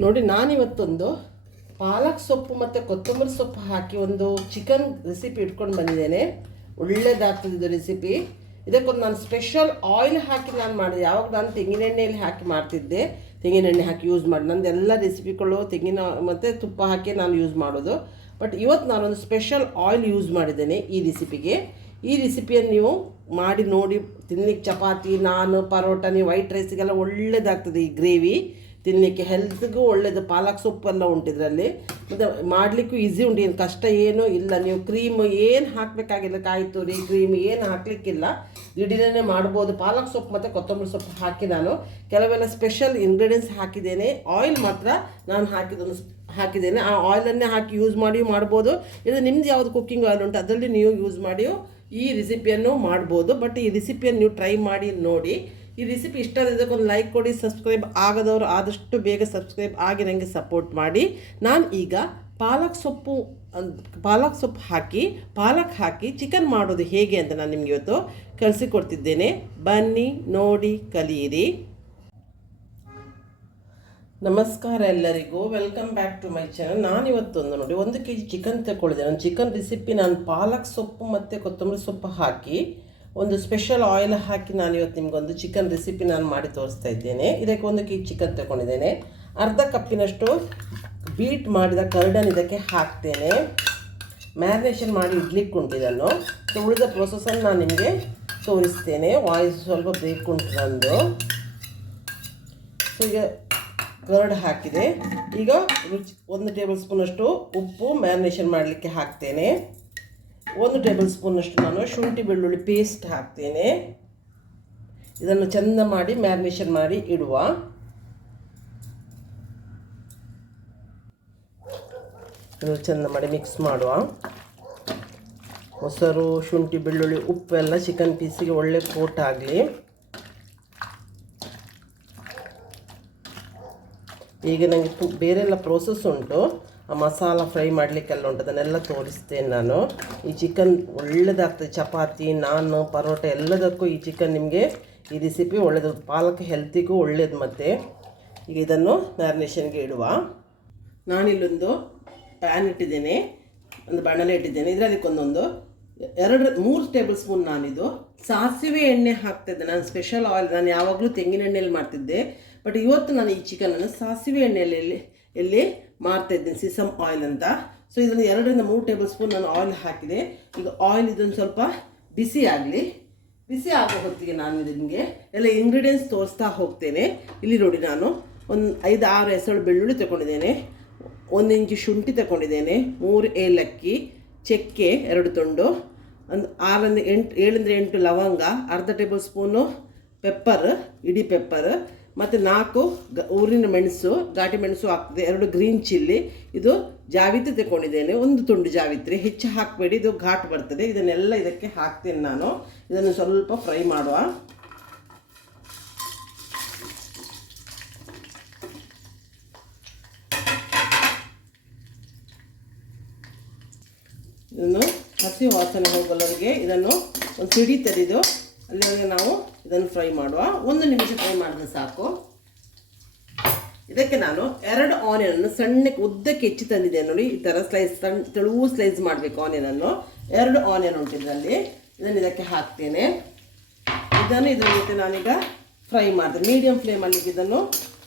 ನೋಡಿ ನಾನಿವತ್ತೊಂದು ಪಾಲಕ್ ಸೊಪ್ಪು ಮತ್ತು ಕೊತ್ತಂಬರಿ ಸೊಪ್ಪು ಹಾಕಿ ಒಂದು ಚಿಕನ್ ರೆಸಿಪಿ ಇಟ್ಕೊಂಡು ಬಂದಿದ್ದೇನೆ. ಒಳ್ಳೆಯದಾಗ್ತದೆ ರೆಸಿಪಿ. ಇದಕ್ಕೊಂದು ನಾನು ಸ್ಪೆಷಲ್ ಆಯಿಲ್ ಹಾಕಿ ನಾನು ಮಾಡಿದೆ. ಯಾವಾಗ ನಾನು ತೆಂಗಿನೆಣ್ಣೆಯಲ್ಲಿ ಹಾಕಿ ಮಾಡ್ತಿದ್ದೆ, ತೆಂಗಿನೆಣ್ಣೆ ಹಾಕಿ ಯೂಸ್ ಮಾಡಿ ನಂದೆಲ್ಲ ರೆಸಿಪಿಗಳು ತೆಂಗಿನ ಮತ್ತು ತುಪ್ಪ ಹಾಕಿ ನಾನು ಯೂಸ್ ಮಾಡೋದು. ಬಟ್ ಇವತ್ತು ನಾನೊಂದು ಸ್ಪೆಷಲ್ ಆಯಿಲ್ ಯೂಸ್ ಮಾಡಿದ್ದೇನೆ ಈ ರೆಸಿಪಿಗೆ. ಈ ರೆಸಿಪಿಯನ್ನು ನೀವು ಮಾಡಿ ನೋಡಿ, ತಿನ್ನಲಿಕ್ಕೆ ಚಪಾತಿ, ನಾನ್, ಪರೋಟ, ನೀವು ವೈಟ್ ರೈಸಿಗೆಲ್ಲ ಒಳ್ಳೆಯದಾಗ್ತದೆ. ಈ ಗ್ರೇವಿ ತಿನ್ನಲಿಕ್ಕೆ ಹೆಲ್ತ್ಗೂ ಒಳ್ಳೆಯದು. ಪಾಲಕ್ ಸೊಪ್ಪೆಲ್ಲ ಉಂಟು ಇದರಲ್ಲಿ, ಮತ್ತು ಮಾಡಲಿಕ್ಕೂ ಈಸಿ ಉಂಟು. ಏನು ಕಷ್ಟ ಏನೂ ಇಲ್ಲ. ನೀವು ಕ್ರೀಮ್ ಏನು ಹಾಕಬೇಕಾಗಿಲ್ಲ, ಕಾಯಿ ತುರಿ ಕ್ರೀಮ್ ಏನು ಹಾಕಲಿಕ್ಕಿಲ್ಲ, ದಿಢೀರನೇ ಮಾಡ್ಬೋದು. ಪಾಲಕ್ ಸೊಪ್ಪು ಮತ್ತು ಕೊತ್ತಂಬರಿ ಸೊಪ್ಪು ಹಾಕಿ ನಾನು ಕೆಲವೆಲ್ಲ ಸ್ಪೆಷಲ್ ಇಂಗ್ರೀಡಿಯೆಂಟ್ಸ್ ಹಾಕಿದ್ದೇನೆ. ಆಯಿಲ್ ಮಾತ್ರ ನಾನು ಹಾಕಿದ್ದೇನೆ. ಆ ಆಯಿಲನ್ನೇ ಹಾಕಿ ಯೂಸ್ ಮಾಡಿ ಮಾಡ್ಬೋದು. ಇದು ನಿಮ್ದು ಯಾವುದು ಕುಕ್ಕಿಂಗ್ ಆಯಿಲ್ ಉಂಟು ಅದರಲ್ಲಿ ನೀವು ಯೂಸ್ ಮಾಡಿ ಈ ರೆಸಿಪಿಯನ್ನು ಮಾಡ್ಬೋದು. ಬಟ್ ಈ ರೆಸಿಪಿಯನ್ನು ನೀವು ಟ್ರೈ ಮಾಡಿ ನೋಡಿ. ಈ ರೆಸಿಪಿ ಇಷ್ಟ ಇದಕ್ಕೊಂದು ಲೈಕ್ ಕೊಡಿ. ಸಬ್ಸ್ಕ್ರೈಬ್ ಆಗದವರು ಆದಷ್ಟು ಬೇಗ ಸಬ್ಸ್ಕ್ರೈಬ್ ಆಗಿ ನನಗೆ ಸಪೋರ್ಟ್ ಮಾಡಿ. ನಾನು ಈಗ ಪಾಲಕ್ ಸೊಪ್ಪು ಹಾಕಿ ಚಿಕನ್ ಮಾಡೋದು ಹೇಗೆ ಅಂತ ನಾನು ನಿಮಗೆ ಇವತ್ತು ಕಲಿಸಿಕೊಡ್ತಿದ್ದೇನೆ. ಬನ್ನಿ ನೋಡಿ ಕಲಿಯಿರಿ. ನಮಸ್ಕಾರ ಎಲ್ಲರಿಗೂ, welcome back to my channel. ನಾನಿವತ್ತೊಂದು ನೋಡಿ 1 kg ಚಿಕನ್ ತಗೊಳ್ಳಿದೆ. ನಾನು ಚಿಕನ್ ರೆಸಿಪಿ ನಾನು ಪಾಲಕ್ ಸೊಪ್ಪು ಮತ್ತು ಕೊತ್ತಂಬರಿ ಸೊಪ್ಪು ಹಾಕಿ ಒಂದು ಸ್ಪೆಷಲ್ ಆಯಿಲ್ ಹಾಕಿ ನಾನು ಇವತ್ತು ನಿಮಗೊಂದು ಚಿಕನ್ ರೆಸಿಪಿ ನಾನು ಮಾಡಿ ತೋರಿಸ್ತಾ ಇದ್ದೇನೆ. ಇದಕ್ಕೆ 1 kg ಚಿಕನ್ ತಗೊಂಡಿದ್ದೇನೆ. ಅರ್ಧ ಕಪ್ಪಿನಷ್ಟು ಬೀಟ್ ಮಾಡಿದ ಕರ್ಡನ್ ಇದಕ್ಕೆ ಹಾಕ್ತೇನೆ. ಮ್ಯಾರಿನೇಷನ್ ಮಾಡಿ ಇಡ್ಲಿಕ್ಕೆ ಉಂಟು ಇದನ್ನು. ಉಳಿದ ಪ್ರೊಸೆಸನ್ನು ನಾನು ನಿಮಗೆ ತೋರಿಸ್ತೇನೆ. ವಾಯ್ಸ್ ಸ್ವಲ್ಪ ಬ್ರೇಕ್ ಉಂಟು ನಂದು. ಸೊ ಈಗ ಕರ್ಡ್ ಹಾಕಿದೆ. ಈಗ 1 ಟೇಬಲ್ ಸ್ಪೂನಷ್ಟು ಉಪ್ಪು ಮ್ಯಾರಿನೇಷನ್ ಮಾಡಲಿಕ್ಕೆ ಹಾಕ್ತೇನೆ. 1 ಟೇಬಲ್ ಸ್ಪೂನಷ್ಟು ನಾನು ಶುಂಠಿ ಬೆಳ್ಳುಳ್ಳಿ ಪೇಸ್ಟ್ ಹಾಕ್ತೇನೆ. ಇದನ್ನು ಚೆಂದ ಮಾಡಿ ಮ್ಯಾರಿನೇಷನ್ ಮಾಡಿ ಇಡುವ. ಇದು ಚೆಂದ ಮಾಡಿ ಮಿಕ್ಸ್ ಮಾಡುವ. ಮೊಸರು, ಶುಂಠಿ ಬೆಳ್ಳುಳ್ಳಿ, ಉಪ್ಪೆಲ್ಲ ಚಿಕನ್ ಪೀಸಿಗೆ ಒಳ್ಳೆ ಕೋಟ್ ಆಗಲಿ. ಈಗ ನನಗೆ ಬೇರೆಲ್ಲ ಪ್ರೋಸೆಸ್ ಉಂಟು. ಆ ಮಸಾಲ ಫ್ರೈ ಮಾಡಲಿಕ್ಕೆಲ್ಲ ಉಂಟು, ಅದನ್ನೆಲ್ಲ ತೋರಿಸ್ತೇನೆ ನಾನು. ಈ ಚಿಕನ್ ಒಳ್ಳೆಯದಾಗ್ತದೆ. ಚಪಾತಿ, ನಾನ್, ಪರೋಟ ಎಲ್ಲದಕ್ಕೂ ಈ ಚಿಕನ್ ನಿಮಗೆ ಈ ರೆಸಿಪಿ ಒಳ್ಳೆಯದು. ಪಾಲಕ್ ಹೆಲ್ತಿಗೂ ಒಳ್ಳೆಯದು. ಮತ್ತು ಈಗ ಇದನ್ನು ಮ್ಯಾರಿನೇಷನ್ಗೆ ಇಡುವ. ನಾನಿಲ್ಲೊಂದು ಪ್ಯಾನ್ ಇಟ್ಟಿದ್ದೇನೆ, ಒಂದು ಬಾಣಲೆ ಇಟ್ಟಿದ್ದೇನೆ. ಇದರದಕ್ಕೊಂದೊಂದು 3 ಟೇಬಲ್ ಸ್ಪೂನ್ ನಾನಿದು ಸಾಸಿವೆ ಎಣ್ಣೆ ಹಾಕ್ತಾಯಿದ್ದೆ. ನಾನು ಸ್ಪೆಷಲ್ ಆಯಿಲ್ ನಾನು ಯಾವಾಗಲೂ ತೆಂಗಿನ ಎಣ್ಣೆಯಲ್ಲಿ ಮಾಡ್ತಿದ್ದೆ. ಬಟ್ ಇವತ್ತು ನಾನು ಈ ಚಿಕನನ್ನು ಸಾಸಿವೆ ಎಣ್ಣೆಯಲ್ಲಿ ಮಾಡ್ತಾಯಿದ್ದೇನೆ, ಸಿಸಮ್ ಆಯಿಲ್ ಅಂತ. ಸೊ ಇದನ್ನು 2 ರಿಂದ 3 ಟೇಬಲ್ ಸ್ಪೂನ್ ನಾನು ಆಯಿಲ್ ಹಾಕಿದೆ. ಈಗ ಆಯಿಲ್ ಇದನ್ನು ಸ್ವಲ್ಪ ಬಿಸಿ ಆಗಲಿ. ಬಿಸಿ ಆಗೋ ಹೊತ್ತಿಗೆ ನಾನು ನಿಮಗೆ ಎಲ್ಲ ಇಂಗ್ರೀಡಿಯೆಂಟ್ಸ್ ತೋರಿಸ್ತಾ ಹೋಗ್ತೇನೆ. ಇಲ್ಲಿ ನೋಡಿ, ನಾನು ಒಂದು 5-6 ಹೆಸರು ಬೆಳ್ಳುಳ್ಳಿ ತಗೊಂಡಿದ್ದೇನೆ, 1 ಇಂಚು ಶುಂಠಿ ತಗೊಂಡಿದ್ದೇನೆ, 3 ಏಲಕ್ಕಿ, ಚಕ್ಕೆ 2 ತುಂಡು, ಒಂದು 7-8 ಲವಂಗ, ಅರ್ಧ ಟೇಬಲ್ ಸ್ಪೂನು ಪೆಪ್ಪರ್, ಇಡೀ ಪೆಪ್ಪರ್, ಮತ್ತು 4 ಊರಿನ ಮೆಣಸು, ಘಾಟಿ ಮೆಣಸು ಹಾಕ್ತಿದೆ, 2 ಗ್ರೀನ್ ಚಿಲ್ಲಿ, ಇದು ಜಾವಿತ್ರಿ ತಗೊಂಡಿದ್ದೇನೆ, 1 ತುಂಡು ಜಾವಿತ್ರಿ. ಹೆಚ್ಚು ಹಾಕಬೇಡಿ, ಇದು ಘಾಟ್ ಬರ್ತದೆ. ಇದನ್ನೆಲ್ಲ ಇದಕ್ಕೆ ಹಾಕ್ತೇನೆ ನಾನು. ಇದನ್ನು ಸ್ವಲ್ಪ ಫ್ರೈ ಮಾಡುವ. ಇದನ್ನು ಹಸಿ ವಾಸನೆ ಹೋಗಲವರೆಗೆ ಇದನ್ನು ಒಂದು ಸಿಡಿ ತೆಗೆದು ಅಲ್ಲಿವರೆಗೆ ನಾವು ಇದನ್ನು ಫ್ರೈ ಮಾಡುವ. 1 ನಿಮಿಷ ಫ್ರೈ ಮಾಡಿದ್ರೆ ಸಾಕು. ಇದಕ್ಕೆ ನಾನು 2 ಆನಿಯನನ್ನು ಸಣ್ಣಕ್ಕೆ ಉದ್ದಕ್ಕೆ ಹೆಚ್ಚಿ ತಂದಿದ್ದೇನೆ. ನೋಡಿ, ಈ ಥರ ತೆಳುವು ಸ್ಲೈಸ್ ಮಾಡಬೇಕು ಆನಿಯನನ್ನು. 2 ಆನಿಯನ್ ಉಂಟು ಇದರಲ್ಲಿ. ಇದನ್ನು ಇದಕ್ಕೆ ಹಾಕ್ತೇನೆ. ಇದರ ಜೊತೆ ನಾನೀಗ ಫ್ರೈ ಮಾಡ್ತೇನೆ. ಮೀಡಿಯಂ ಫ್ಲೇಮಲ್ಲಿ ಇದನ್ನು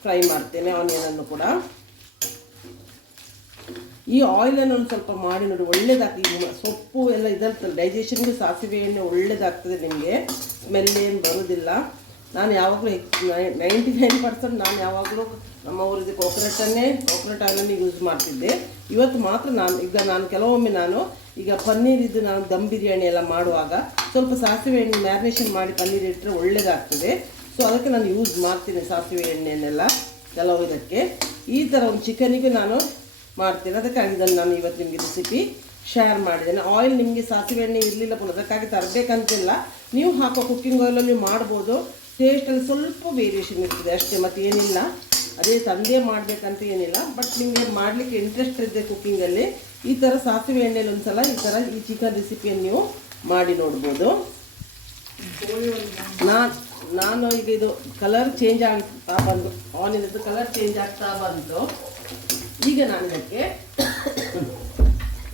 ಫ್ರೈ ಮಾಡ್ತೇನೆ, ಆನಿಯನನ್ನು ಕೂಡ. ಈ ಆಯಿಲನ್ನು ಸ್ವಲ್ಪ ಮಾಡಿ ನೋಡಿ, ಒಳ್ಳೆಯದಾಗ್ತದೆ. ಸೊಪ್ಪು ಎಲ್ಲ ಇದರ್ತದೆ, ಡೈಜೆಷನ್ಗೆ ಸಾಸಿವೆ ಎಣ್ಣೆ ಒಳ್ಳೆಯದಾಗ್ತದೆ. ನಿಮಗೆ ಸ್ಮೆಲ್ ಏನು ಬರೋದಿಲ್ಲ. ನಾನು ಯಾವಾಗಲೂ 99% ನಾನು ಯಾವಾಗಲೂ ನಮ್ಮ ಊರಿದ್ದು ಕೋಕೋನಟ್ ಆಯಿಲನ್ನು ಯೂಸ್ ಮಾಡ್ತಿದ್ದೆ. ಇವತ್ತು ಮಾತ್ರ ನಾನು ಕೆಲವೊಮ್ಮೆ ಈಗ ಪನ್ನೀರಿದ್ದು ನಾನು ದಮ್ ಬಿರಿಯಾನಿ ಎಲ್ಲ ಮಾಡುವಾಗ ಸ್ವಲ್ಪ ಸಾಸಿವೆ ಎಣ್ಣೆ ಮ್ಯಾರಿನೇಷನ್ ಮಾಡಿ ಪನ್ನೀರ್ ಇಟ್ಟರೆ ಒಳ್ಳೆಯದಾಗ್ತದೆ. ಸೊ ಅದಕ್ಕೆ ನಾನು ಯೂಸ್ ಮಾಡ್ತೀನಿ ಸಾಸಿವೆ ಎಣ್ಣೆಯನ್ನೆಲ್ಲ ಕೆಲವು ಇದಕ್ಕೆ. ಈ ಥರ ಒಂದು ಚಿಕನಿಗೆ ನಾನು ಮಾಡ್ತೇನೆ. ಅದಕ್ಕಾಗಿ ಇದನ್ನು ನಾನು ಇವತ್ತು ನಿಮಗೆ ರೆಸಿಪಿ ಶೇರ್ ಮಾಡಿದ್ದೇನೆ. ಆಯಿಲ್ ನಿಮಗೆ ಸಾಸಿವೆ ಎಣ್ಣೆ ಇರಲಿಲ್ಲ ಪುನಃ ಅದಕ್ಕಾಗಿ ತರಬೇಕಂತಿಲ್ಲ. ನೀವು ಹಾಕೋ ಕುಕ್ಕಿಂಗ್ ಆಯಿಲಲ್ಲಿ ನೀವು ಮಾಡ್ಬೋದು. ಟೇಸ್ಟಲ್ಲಿ ಸ್ವಲ್ಪ ವೇರಿಯೇಷನ್ ಇರ್ತದೆ ಅಷ್ಟೇ, ಮತ್ತು ಏನಿಲ್ಲ. ಅದೇ ತಂದೆ ಮಾಡಬೇಕಂತ ಏನಿಲ್ಲ. ಬಟ್ ನಿಮಗೆ ಮಾಡಲಿಕ್ಕೆ ಇಂಟ್ರೆಸ್ಟ್ ಇದೆ ಕುಕ್ಕಿಂಗಲ್ಲಿ, ಈ ಥರ ಸಾಸಿವೆ ಎಣ್ಣೆಯಲ್ಲಿ ಒಂದ್ಸಲ ಈ ಚಿಕನ್ ರೆಸಿಪಿಯನ್ನು ನೀವು ಮಾಡಿ ನೋಡ್ಬೋದು. ನಾನು ಈಗ ಇದು ಕಲರ್ ಚೇಂಜ್ ಆಗ್ತಾ ಬಂದು ಆನಿಯನ್ದು ಕಲರ್ ಚೇಂಜ್ ಆಗ್ತಾ ಬಂತು. ಈಗ ನಾನು ಇದಕ್ಕೆ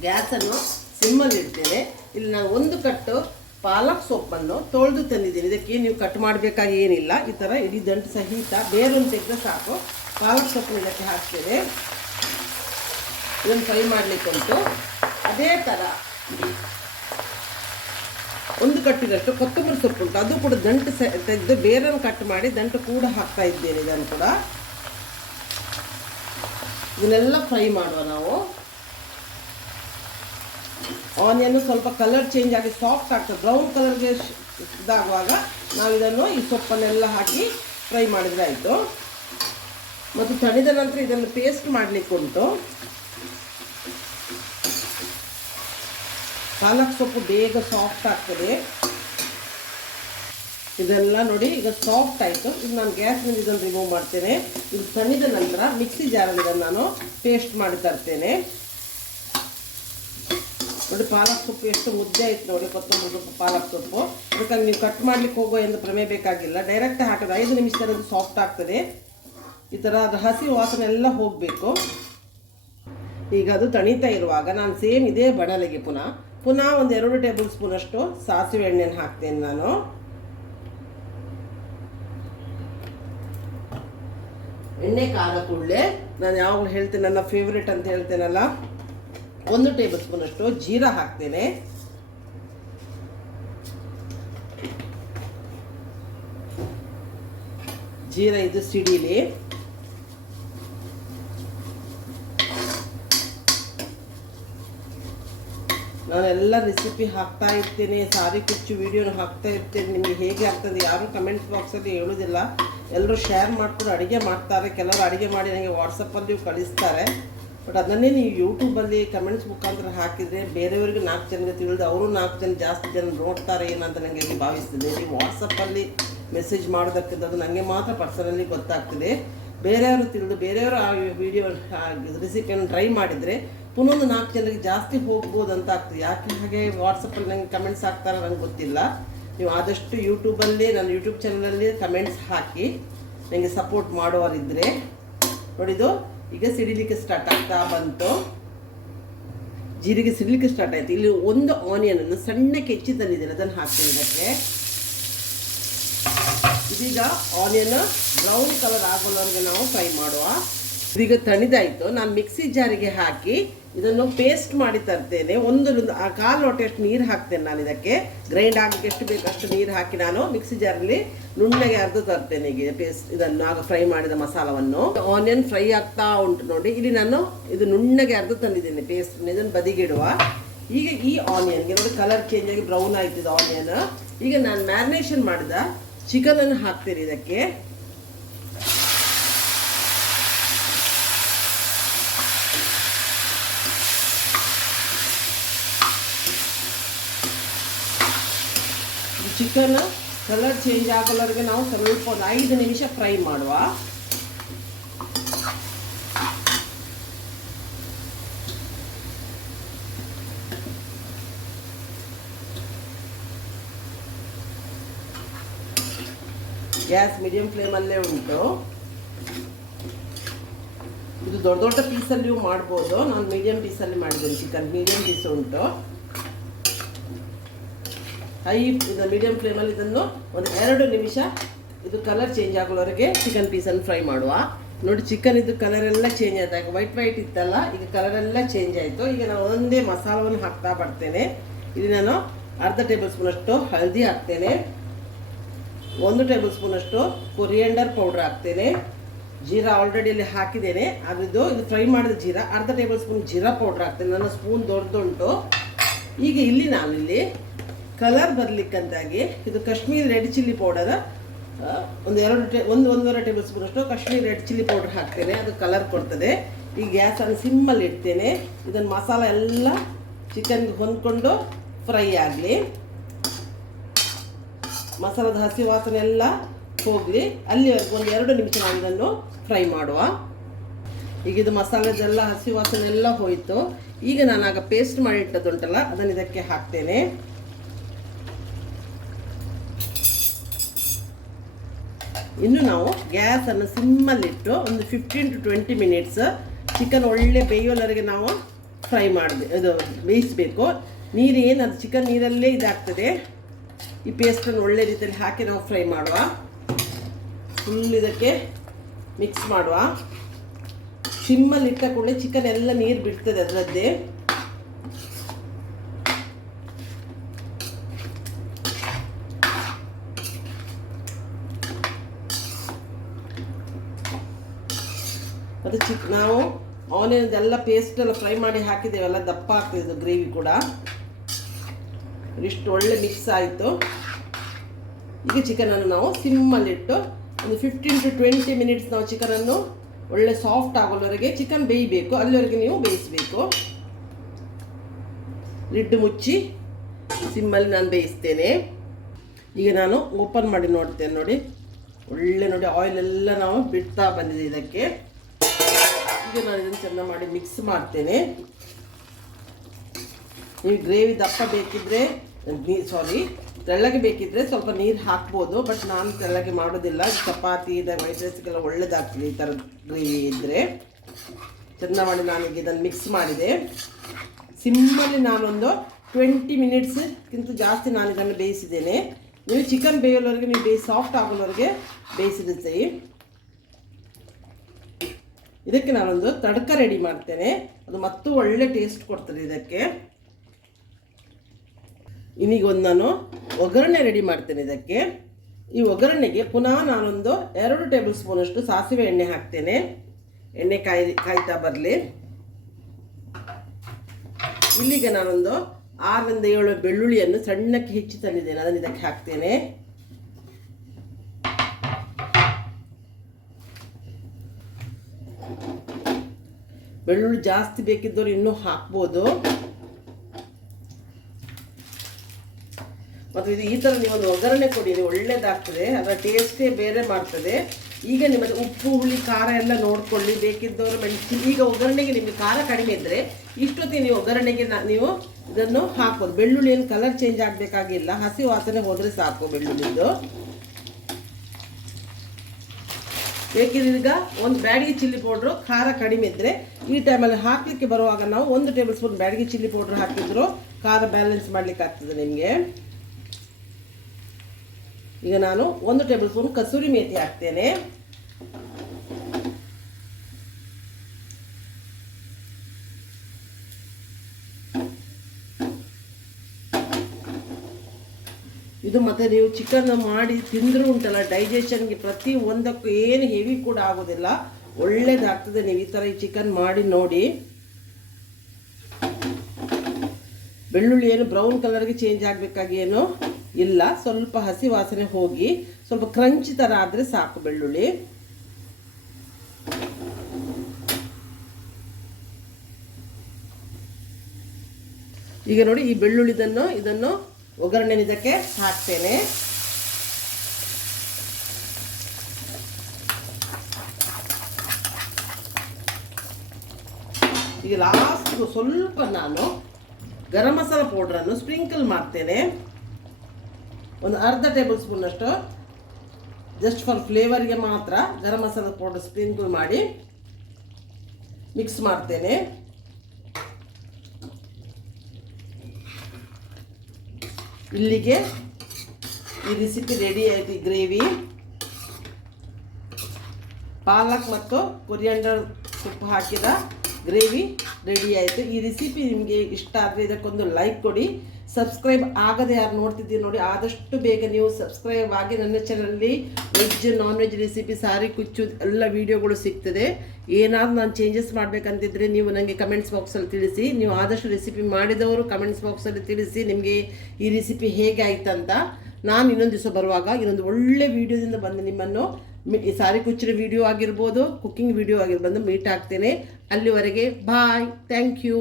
ಗ್ಯಾಸನ್ನು ಸಿಮ್ಮಲ್ಲಿ ಇಡ್ತೇನೆ. ಇಲ್ಲಿ ನಾನು ಒಂದು ಕಟ್ಟು ಪಾಲಕ್ ಸೊಪ್ಪನ್ನು ತೊಳೆದು ತಂದಿದ್ದೀನಿ. ಇದಕ್ಕೆ ನೀವು ಕಟ್ ಮಾಡಬೇಕಾಗಿ ಏನಿಲ್ಲ, ಈ ಥರ ಇಡೀ ದಂಟು ಸಹಿತ ಬೇರೊಂದು ತೆಗೆದು ಸಾಕು. ಪಾಲಕ್ ಸೊಪ್ಪನ್ನು ಇದಕ್ಕೆ ಹಾಕ್ತೇನೆ. ಇದನ್ನು ಫ್ರೈ ಮಾಡಲಿಕ್ಕುಂಟು. ಅದೇ ಥರ ಒಂದು ಕಟ್ಟಿದಷ್ಟು ಕೊತ್ತಂಬರಿ ಸೊಪ್ಪು ಉಂಟು, ಅದು ಕೂಡ ದಂಟು ತೆಗೆದು ಬೇರನ್ನು ಕಟ್ ಮಾಡಿ ದಂಟು ಕೂಡ ಹಾಕ್ತಾ ಇದ್ದೇನೆ. ಇದನ್ನು ಕೂಡ ಇದನ್ನೆಲ್ಲ ಫ್ರೈ ಮಾಡುವ ನಾವು. ಆನಿಯನ್ ಸ್ವಲ್ಪ ಕಲರ್ ಚೇಂಜ್ ಆಗಿ ಸಾಫ್ಟ್ ಆಗ್ತದೆ. ಬ್ರೌನ್ ಕಲರ್ಗೆ ಇದಾಗುವಾಗ ನಾವು ಇದನ್ನು ಈ ಸೊಪ್ಪನ್ನೆಲ್ಲ ಹಾಕಿ ಫ್ರೈ ಮಾಡಿದರೆ ಆಯಿತು. ಮತ್ತು ತಣಿದ ನಂತರ ಇದನ್ನು ಪೇಸ್ಟ್ ಮಾಡಲಿಕ್ಕೆ ಉಂಟು. ಪಾಲಕ್ ಸೊಪ್ಪು ಬೇಗ ಸಾಫ್ಟ್ ಆಗ್ತದೆ. ಇದೆಲ್ಲ ನೋಡಿ ಈಗ ಸಾಫ್ಟ್ ಆಯಿತು. ಇದು ನಾನು ಗ್ಯಾಸ್ನಿಂದ ಇದನ್ನು ರಿಮೂವ್ ಮಾಡ್ತೇನೆ. ಇದು ತಣಿದ ನಂತರ ಮಿಕ್ಸಿ ಜಾರಲ್ಲಿ ಇದನ್ನು ನಾನು ಪೇಸ್ಟ್ ಮಾಡಿ ತರ್ತೇನೆ. ನೋಡಿ ಪಾಲಕ್ ಸೊಪ್ಪು ಎಷ್ಟು ಮುದ್ದೆ ಆಯ್ತು ನೋಡಿ, ಕೊತ್ತಂಬರಿ ಸೊಪ್ಪು ಪಾಲಕ್ ಸೊಪ್ಪು. ಅದಕ್ಕಾಗಿ ನೀವು ಕಟ್ ಮಾಡ್ಲಿಕ್ಕೆ ಹೋಗೋ ಎಂದು ಪ್ರಮೇ ಬೇಕಾಗಿಲ್ಲ, ಡೈರೆಕ್ಟ್ ಹಾಕಿದ್ರೆ 5 ನಿಮಿಷದಲ್ಲಿ ಅದು ಸಾಫ್ಟ್ ಆಗ್ತದೆ. ಈ ಥರ ಅದು ಹಸಿ ವಾಸನೆ ಎಲ್ಲ ಹೋಗಬೇಕು. ಈಗ ಅದು ತಣಿತಾ ಇರುವಾಗ ನಾನು ಸೇಮ್ ಇದೇ ಬಣಲೆಗೆ ಪುನಃ ಒಂದು 2 ಟೇಬಲ್ ಸ್ಪೂನ್ ಅಷ್ಟು ಸಾಸಿವೆ ಎಣ್ಣೆಯನ್ನು ಹಾಕ್ತೇನೆ ನಾನು. ಎಣ್ಣೆ ಕಾದ ಕೂಡಲೇ ನಾನು ಯಾವಾಗಲೂ ಹೇಳ್ತೇನೆ, ನನ್ನ ಫೇವ್ರೇಟ್ ಅಂತ ಹೇಳ್ತೇನಲ್ಲ, 1 ಟೇಬಲ್ ಸ್ಪೂನ್ ಅಷ್ಟು ಜೀರಾ ಹಾಕ್ತೇನೆ. ಜೀರಾ ಇದು ಸಿಡಿಲಿ. ನಾನೆಲ್ಲ ರೆಸಿಪಿ ಹಾಕ್ತಾ ಇರ್ತೇನೆ, ಸಾರಿ ಕುಚ್ಚು ವಿಡಿಯೋನ ಹಾಕ್ತಾ ಇರ್ತೇನೆ. ನಿಮಗೆ ಹೇಗೆ ಆಗ್ತದೆ ಯಾರು ಕಮೆಂಟ್ಸ್ ಬಾಕ್ಸಲ್ಲಿ ಹೇಳೋದಿಲ್ಲ. ಎಲ್ಲರೂ ಶೇರ್ ಮಾಡಿಕೊಂಡು ಅಡುಗೆ ಮಾಡ್ತಾರೆ. ಕೆಲವರು ಅಡುಗೆ ಮಾಡಿ ನನಗೆ ವಾಟ್ಸಪ್ಪಲ್ಲಿ ಕಳಿಸ್ತಾರೆ. ಬಟ್ ಅದನ್ನೇ ನೀವು ಯೂಟ್ಯೂಬಲ್ಲಿ ಕಮೆಂಟ್ಸ್ ಮುಖಾಂತರ ಹಾಕಿದರೆ ಬೇರೆಯವರಿಗೆ 4 ಜನಕ್ಕೆ ತಿಳಿದು ಅವರು 4 ಜನ ಜಾಸ್ತಿ ಜನ ನೋಡ್ತಾರೆ ಏನಂತ ನನಗೆ ಭಾವಿಸ್ತದೆ. ನೀವು ವಾಟ್ಸಪ್ಪಲ್ಲಿ ಮೆಸೇಜ್ ಮಾಡೋದಕ್ಕಿಂತ ಅದು ನನಗೆ ಮಾತ್ರ ಪರ್ಸನಲಿ ಗೊತ್ತಾಗ್ತದೆ. ಬೇರೆಯವರು ತಿಳಿದು ಬೇರೆಯವರು ಆ ವಿಡಿಯೋ ರೆಸಿಪಿಯನ್ನು ಟ್ರೈ ಮಾಡಿದರೆ ಪುನಃ 4 ಜನರಿಗೆ ಜಾಸ್ತಿ ಹೋಗ್ಬೋದು ಅಂತ ಆಗ್ತದೆ. ಯಾಕೆ ಹಾಗೆ ವಾಟ್ಸಪ್ಪಲ್ಲಿ ನನಗೆ ಕಮೆಂಟ್ಸ್ ಹಾಕ್ತಾರೆ ನನಗೆ ಗೊತ್ತಿಲ್ಲ. ನೀವು ಆದಷ್ಟು ಯೂಟ್ಯೂಬಲ್ಲಿ ನನ್ನ ಯೂಟ್ಯೂಬ್ ಚಾನಲಲ್ಲಿ ಕಮೆಂಟ್ಸ್ ಹಾಕಿ ನನಗೆ ಸಪೋರ್ಟ್ ಮಾಡೋರಿದ್ದರೆ. ನೋಡಿದು ಈಗ ಸಿಡಿಲಿಕ್ಕೆ ಸ್ಟಾರ್ಟ್ ಆಗ್ತಾ ಬಂತು. ಜೀರಿಗೆ ಸಿಡಿಲಿಕ್ಕೆ ಸ್ಟಾರ್ಟ್ ಆಯಿತು. ಇಲ್ಲಿ 1 ಆನಿಯನನ್ನು ಸಣ್ಣಕ್ಕೆ ಹೆಚ್ಚಿ ತಂದಿದ್ದೇನೆ, ಅದನ್ನು ಹಾಕ್ತೀನಿ ಇದಕ್ಕೆ. ಇದೀಗ ಆನಿಯನ್ ಬ್ರೌನ್ ಕಲರ್ ಆಗೋವರೆಗೆ ನಾವು ಫ್ರೈ ಮಾಡುವ. ಇದೀಗ ತಣಿದಾಯಿತು. ನಾನು ಮಿಕ್ಸಿ ಜಾರಿಗೆ ಹಾಕಿ ಇದನ್ನು ಪೇಸ್ಟ್ ಮಾಡಿ ತರ್ತೇನೆ. ಒಂದು 1/4 ಲೋಟಷ್ಟು ನೀರು ಹಾಕ್ತೇನೆ ನಾನು ಇದಕ್ಕೆ. ಗ್ರೈಂಡ್ ಆಗಲಿಕ್ಕೆ ಎಷ್ಟು ಬೇಕು ಅಷ್ಟು ನೀರು ಹಾಕಿ ನಾನು ಮಿಕ್ಸಿ ಜಾರಲ್ಲಿ ನುಣ್ಣಗೆ ಅರ್ದು ತರ್ತೇನೆ. ಈಗ ಪೇಸ್ಟ್ ಇದನ್ನು ಆಗ ಫ್ರೈ ಮಾಡಿದ ಮಸಾಲವನ್ನು. ಆನಿಯನ್ ಫ್ರೈ ಆಗ್ತಾ ಉಂಟು ನೋಡಿ. ಇಲ್ಲಿ ನಾನು ಇದು ನುಣ್ಣಗೆ ಅರ್ದು ತಂದಿದ್ದೇನೆ ಪೇಸ್ಟ್. ಇದನ್ನು ಬದಿಗಿಡುವ. ಈಗ ಈ ಆನಿಯನ್ಗೆ ನೋಡಿ ಕಲರ್ ಚೇಂಜ್ ಆಗಿ ಬ್ರೌನ್ ಆಯ್ತಿದೆ ಆನಿಯನ್. ಈಗ ನಾನು ಮ್ಯಾರಿನೇಷನ್ ಮಾಡಿದ ಚಿಕನನ್ನು ಹಾಕ್ತೇನೆ ಇದಕ್ಕೆ. ಚಿಕನ್ ಕಲರ್ ಚೇಂಜ್ ಆಗೋವರೆಗೆ ನಾವು ಸ್ವಲ್ಪ ಒಂದು 5 ನಿಮಿಷ ಫ್ರೈ ಮಾಡುವ. ಗ್ಯಾಸ್ ಮೀಡಿಯಂ ಫ್ಲೇಮಲ್ಲೇ ಉಂಟು. ಇದು ದೊಡ್ಡ ಪೀಸಲ್ಲಿಯೂ ಮಾಡ್ಬೋದು. ನಾನು ಮೀಡಿಯಂ ಪೀಸಲ್ಲಿ ಮಾಡಿದ್ದೇನೆ. ಚಿಕನ್ ಮೀಡಿಯಂ ಪೀಸ್ ಉಂಟು. ಇದು ಮೀಡಿಯಂ ಫ್ಲೇಮಲ್ಲಿ ಇದನ್ನು ಒಂದು 2 ನಿಮಿಷ ಇದು ಕಲರ್ ಚೇಂಜ್ ಆಗೋವರೆಗೆ ಚಿಕನ್ ಪೀಸನ್ನು ಫ್ರೈ ಮಾಡುವ. ನೋಡಿ ಚಿಕನ್ ಇದು ಕಲರೆಲ್ಲ ಚೇಂಜ್ ಆಯ್ತು. ವೈಟ್ ಇತ್ತಲ್ಲ, ಈಗ ಕಲರೆಲ್ಲ ಚೇಂಜ್ ಆಯಿತು. ಈಗ ನಾನು ಒಂದೇ ಮಸಾಲವನ್ನು ಹಾಕ್ತಾ ಬರ್ತೇನೆ. ಇಲ್ಲಿ ನಾನು ಅರ್ಧ ಟೇಬಲ್ ಸ್ಪೂನ್ ಅಷ್ಟು ಹಳದಿ ಹಾಕ್ತೇನೆ. 1 ಟೇಬಲ್ ಸ್ಪೂನ್ ಅಷ್ಟು ಕೊರಿಯಂಡರ್ ಪೌಡರ್ ಹಾಕ್ತೇನೆ. ಜೀರಾ ಆಲ್ರೆಡಿ ಇಲ್ಲಿ ಹಾಕಿದ್ದೇನೆ. ಇದು ಫ್ರೈ ಮಾಡಿದ ಜೀರಾ. ಅರ್ಧ ಟೇಬಲ್ ಸ್ಪೂನ್ ಜೀರಾ ಪೌಡರ್ ಹಾಕ್ತೇನೆ. ನನ್ನ ಸ್ಪೂನ್ ದೊಡ್ಡದುಂಟು. ಈಗ ಇಲ್ಲಿ ನಾನಿಲ್ಲಿ ಕಲರ್ ಬರಲಿಕ್ಕಂತಾಗಿ ಇದು ಕಾಶ್ಮೀರಿ ರೆಡ್ ಚಿಲ್ಲಿ ಪೌಡರ್ ಒಂದು 1.5 ಟೇಬಲ್ ಸ್ಪೂನ್ ಅಷ್ಟು ಕಾಶ್ಮೀರಿ ರೆಡ್ ಚಿಲ್ಲಿ ಪೌಡರ್ ಹಾಕ್ತೇನೆ. ಅದು ಕಲರ್ ಕೊಡ್ತದೆ. ಈ ಗ್ಯಾಸನ್ನು ಸಿಮ್ಮಲ್ಲಿ ಇಡ್ತೇನೆ. ಇದನ್ನು ಮಸಾಲ ಎಲ್ಲ ಚಿಕನ್ಗೆ ಹೊಂದ್ಕೊಂಡು ಫ್ರೈ ಆಗಲಿ. ಮಸಾಲದ ಹಸಿ ವಾಸನೆ ಎಲ್ಲ ಹೋಗಲಿ. ಅಲ್ಲಿವರೆಗೂ ಒಂದು 2 ನಿಮಿಷ ನಾವು ಇದನ್ನು ಫ್ರೈ ಮಾಡುವ. ಈಗ ಇದು ಮಸಾಲೆದೆಲ್ಲ ಹಸಿ ವಾಸನೆ ಎಲ್ಲ ಹೋಯಿತು. ಈಗ ನಾನು ಆಗ ಪೇಸ್ಟ್ ಮಾಡಿ ಇಟ್ಟದ್ದುಂಟಲ್ಲ ಅದನ್ನು ಇದಕ್ಕೆ ಹಾಕ್ತೇನೆ. ಇನ್ನು ನಾವು ಗ್ಯಾಸನ್ನು ಸಿಮ್ಮಲ್ಲಿಟ್ಟು ಒಂದು 15 to 20 ಮಿನಿಟ್ಸ್ ಚಿಕನ್ ಒಳ್ಳೆ ಬೇಯೋವರೆಗೆ ನಾವು ಫ್ರೈ ಇದು ಬೇಯಿಸಬೇಕು. ನೀರೇನು ಅದು ಚಿಕನ್ ನೀರಲ್ಲೇ ಇದಾಗ್ತದೆ. ಈ ಪೇಸ್ಟನ್ನು ಒಳ್ಳೆ ರೀತಿಯಲ್ಲಿ ಹಾಕಿ ನಾವು ಫ್ರೈ ಮಾಡುವ. ಫುಲ್ ಇದಕ್ಕೆ ಮಿಕ್ಸ್ ಮಾಡುವ. ಸಿಮ್ಮಲ್ಲಿ ಇಟ್ಟ ಕೂಡಲೇ ಚಿಕನ್ ಎಲ್ಲ ನೀರು ಬಿಡ್ತದೆ ಅದರದ್ದೇ. ಮತ್ತು ನಾವು ಆನಿಯನ್ದೆಲ್ಲ ಪೇಸ್ಟೆಲ್ಲ ಫ್ರೈ ಮಾಡಿ ಹಾಕಿದ್ದೇವೆಲ್ಲ ದಪ್ಪ ಆಗ್ತಿದ್ದು ಗ್ರೇವಿ ಕೂಡ. ಇಷ್ಟು ಒಳ್ಳೆ ಮಿಕ್ಸ್ ಆಯಿತು. ಈಗ ಚಿಕನನ್ನು ನಾವು ಸಿಮ್ಮಲ್ಲಿಟ್ಟು ಒಂದು 15 to 20 ಮಿನಿಟ್ಸ್ ನಾವು ಚಿಕನನ್ನು ಒಳ್ಳೆ ಸಾಫ್ಟ್ ಆಗೋವರೆಗೆ ಚಿಕನ್ ಬೇಯಬೇಕು. ಅಲ್ಲಿವರೆಗೆ ನೀವು ಬೇಯಿಸಬೇಕು. ಲಿಡ್ ಮುಚ್ಚಿ ಸಿಮ್ಮಲ್ಲಿ ನಾನು ಬೇಯಿಸ್ತೇನೆ. ಈಗ ನಾನು ಓಪನ್ ಮಾಡಿ ನೋಡ್ತೇನೆ. ನೋಡಿ ಒಳ್ಳೆ ನೋಡಿ ಆಯಿಲ್ ಎಲ್ಲ ನಾವು ಬಿಡ್ತಾ ಬಂದಿದೆ ಇದಕ್ಕೆ. ಈಗ ನಾನು ಇದನ್ನು ಚೆನ್ನಾಗಿ ಮಾಡಿ ಮಿಕ್ಸ್ ಮಾಡ್ತೇನೆ. ನೀವು ಗ್ರೇವಿ ದಪ್ಪ ಬೇಕಿದ್ರೆ ತೆಳ್ಳಗೆ ಬೇಕಿದ್ರೆ ಸ್ವಲ್ಪ ನೀರು ಹಾಕ್ಬೋದು. ಬಟ್ ನಾನು ತೆಳ್ಳಗೆ ಮಾಡೋದಿಲ್ಲ. ಚಪಾತಿ ವೈಟ್ ರೈಸ್ಗೆಲ್ಲ ಒಳ್ಳೇದಾಗ್ತದೆ ಈ ಥರದ ಗ್ರೇವಿ ಇದ್ದರೆ. ಚೆನ್ನಾಗಿ ಮಾಡಿ ನಾನೀಗ ಇದನ್ನು ಮಿಕ್ಸ್ ಮಾಡಿದೆ. ಸಿಮ್ಮಲ್ಲಿ ನಾನೊಂದು 20 ಮಿನಿಟ್ಸ್ಗಿಂತ ಜಾಸ್ತಿ ನಾನು ಇದನ್ನು ಬೇಯಿಸಿದ್ದೇನೆ. ನೀವು ಚಿಕನ್ ಬೇಯೋವರೆಗೆ ನೀವು ಸಾಫ್ಟ್ ಆಗೋವರೆಗೆ ಬೇಯಿಸಿರ್ತೀವಿ. ಇದಕ್ಕೆ ನಾನೊಂದು ತಡಕ ರೆಡಿ ಮಾಡ್ತೇನೆ. ಅದು ಮತ್ತೂ ಒಳ್ಳೆ ಟೇಸ್ಟ್ ಕೊಡ್ತದೆ ಇದಕ್ಕೆ. ಇನ್ನೀಗೊಂದು ನಾನು ಒಗ್ಗರಣೆ ರೆಡಿ ಮಾಡ್ತೇನೆ ಇದಕ್ಕೆ. ಈ ಒಗ್ಗರಣೆಗೆ ಪುನಃ ನಾನೊಂದು 2 ಟೇಬಲ್ ಸ್ಪೂನಷ್ಟು ಸಾಸಿವೆ ಎಣ್ಣೆ ಹಾಕ್ತೇನೆ. ಎಣ್ಣೆ ಕಾಯ್ತಾ ಬರಲಿ. ಇಲ್ಲಿಗೆ ನಾನೊಂದು 6 ರಿಂದ 7 ಬೆಳ್ಳುಳ್ಳಿಯನ್ನು ಸಣ್ಣಕ್ಕೆ ಹೆಚ್ಚಿ ತಂದಿದ್ದೇನೆ. ಅದನ್ನು ಇದಕ್ಕೆ ಹಾಕ್ತೇನೆ. ಬೆಳ್ಳುಳ್ಳಿ ಜಾಸ್ತಿ ಬೇಕಿದ್ದವರು ಇನ್ನೂ ಹಾಕ್ಬೋದು. ಮತ್ತು ಇದು ಈ ಥರ ನೀವೊಂದು ಒಗ್ಗರಣೆ ಕೊಡಿ, ಒಳ್ಳೆಯದಾಗ್ತದೆ. ಅದರ ಟೇಸ್ಟೇ ಬೇರೆ ಮಾಡ್ತದೆ. ಈಗ ನಿಮ್ಮದು ಉಪ್ಪು ಹುಳಿ ಖಾರ ಎಲ್ಲ ನೋಡ್ಕೊಳ್ಳಿ. ಬೇಕಿದ್ದವರು ಈಗ ಒಗ್ಗರಣೆಗೆ ನಿಮಗೆ ಖಾರ ಕಡಿಮೆ ಇದ್ದರೆ ಇಷ್ಟೊತ್ತಿಗೆ ನೀವು ಒಗ್ಗರಣೆಗೆ ನೀವು ಇದನ್ನು ಹಾಕ್ಬೋದು. ಬೆಳ್ಳುಳ್ಳಿ ಏನು ಕಲರ್ ಚೇಂಜ್ ಆಗಬೇಕಾಗಿಲ್ಲ. ಹಸಿ ವಾಸನೆ ಹೋದರೆ ಸಾಕು ಬೆಳ್ಳುಳ್ಳಿದು. ಬೇಕಿದ್ರೆ ಈಗ ಒಂದು ಬ್ಯಾಡಗಿ ಚಿಲ್ಲಿ ಪೌಡ್ರು ಖಾರ ಕಡಿಮೆ ಇದ್ದರೆ ಈ ಟೈಮಲ್ಲಿ ಹಾಕಲಿಕ್ಕೆ ಬರುವಾಗ ನಾವು 1 tablespoon Byadgi chilli powder ಹಾಕಿದ್ರು ಖಾರ ಬ್ಯಾಲೆನ್ಸ್ ಮಾಡಲಿಕ್ಕೆ ಆಗ್ತದೆ ನಿಮಗೆ. ಈಗ ನಾನು 1 ಟೇಬಲ್ ಸ್ಪೂನ್ ಕಸೂರಿ ಮೇಥಿ ಹಾಕ್ತೇನೆ. ಇದು ಮತ್ತು ನೀವು ಚಿಕನ್ ಮಾಡಿ ತಿಂದರೂ ಉಂಟಲ್ಲ, ಡೈಜೆಷನ್ಗೆ ಪ್ರತಿ ಒಂದಕ್ಕೂ ಏನು ಹೆವಿ ಕೂಡ ಆಗೋದಿಲ್ಲ, ಒಳ್ಳೇದಾಗ್ತದೆ. ನೀವು ಈ ಥರ ಈ ಚಿಕನ್ ಮಾಡಿ ನೋಡಿ. ಬೆಳ್ಳುಳ್ಳಿ ಏನು ಬ್ರೌನ್ ಕಲರ್ಗೆ ಚೇಂಜ್ ಆಗಬೇಕಾಗಿ ಏನು ಇಲ್ಲ. ಸ್ವಲ್ಪ ಹಸಿ ವಾಸನೆ ಹೋಗಿ ಸ್ವಲ್ಪ ಕ್ರಂಚಿ ಥರ ಆದರೆ ಸಾಕು ಬೆಳ್ಳುಳ್ಳಿ. ಈಗ ನೋಡಿ ಈ ಇದನ್ನು ಒಗ್ಗರಣೆ ಇದಕ್ಕೆ ಹಾಕ್ತೇನೆ. ಈಗ ಲಾಸ್ಟ್ ಸ್ವಲ್ಪ ನಾನು ಗರಂ ಮಸಾಲ ಪೌಡ್ರನ್ನು ಸ್ಪ್ರಿಂಕಲ್ ಮಾಡ್ತೇನೆ. ಒಂದು ಅರ್ಧ ಟೇಬಲ್ ಸ್ಪೂನ್ ಅಷ್ಟು ಜಸ್ಟ್ ಫಾರ್ ಫ್ಲೇವರ್ಗೆ ಮಾತ್ರ ಗರಂ ಮಸಾಲ ಪೌಡರ್ ಸ್ಪ್ರಿಂಕಲ್ ಮಾಡಿ ಮಿಕ್ಸ್ ಮಾಡ್ತೇನೆ. ಇಲ್ಲಿಗೆ ಈ ರೆಸಿಪಿ ರೆಡಿ ಆಯಿತು. ಈ ಗ್ರೇವಿ ಪಾಲಕ್ ಮತ್ತು ಕೊರಿಯಾಂಡರ್ ಸೊಪ್ಪು ಹಾಕಿದ ಗ್ರೇವಿ ರೆಡಿ ಆಯಿತು. ಈ ರೆಸಿಪಿ ನಿಮಗೆ ಇಷ್ಟ ಆದರೆ ಇದಕ್ಕೊಂದು ಲೈಕ್ ಕೊಡಿ. ಸಬ್ಸ್ಕ್ರೈಬ್ ಆಗದೆ ಯಾರು ನೋಡ್ತಿದ್ದೀರಿ ನೋಡಿ, ಆದಷ್ಟು ಬೇಗ ನೀವು ಸಬ್ಸ್ಕ್ರೈಬ್ ಆಗಿ ನನ್ನ ಚಾನಲಲ್ಲಿ ವೆಜ್ ನಾನ್ ವೆಜ್ ರೆಸಿಪಿ, ಸಾರಿ ಕುಚ್ಚು ಎಲ್ಲ ವೀಡಿಯೋಗಳು ಸಿಗ್ತದೆ. ಏನಾದರೂ ನಾನು ಚೇಂಜಸ್ ಮಾಡಬೇಕಂತಿದ್ರೆ ನೀವು ನನಗೆ ಕಮೆಂಟ್ಸ್ ಬಾಕ್ಸಲ್ಲಿ ತಿಳಿಸಿ. ನೀವು ಆದಷ್ಟು ರೆಸಿಪಿ ಮಾಡಿದವರು ಕಮೆಂಟ್ಸ್ ಬಾಕ್ಸಲ್ಲಿ ತಿಳಿಸಿ ನಿಮಗೆ ಈ ರೆಸಿಪಿ ಹೇಗೆ ಆಯ್ತಂತ. ನಾನು ಇನ್ನೊಂದು ದಿವಸ ಬರುವಾಗ ಇನ್ನೊಂದು ಒಳ್ಳೆ ವೀಡಿಯೋದಿಂದ ಬಂದು ನಿಮ್ಮನ್ನು ಈ ಸಾರಿ ಕುಚ್ಚಿನ ವೀಡಿಯೋ ಆಗಿರ್ಬೋದು, ಕುಕ್ಕಿಂಗ್ ವೀಡಿಯೋ ಆಗಿರ್ಬೋದು ಮೀಟ್ ಆಗ್ತೇನೆ. ಅಲ್ಲಿವರೆಗೆ ಬಾಯ್, ಥ್ಯಾಂಕ್ ಯು.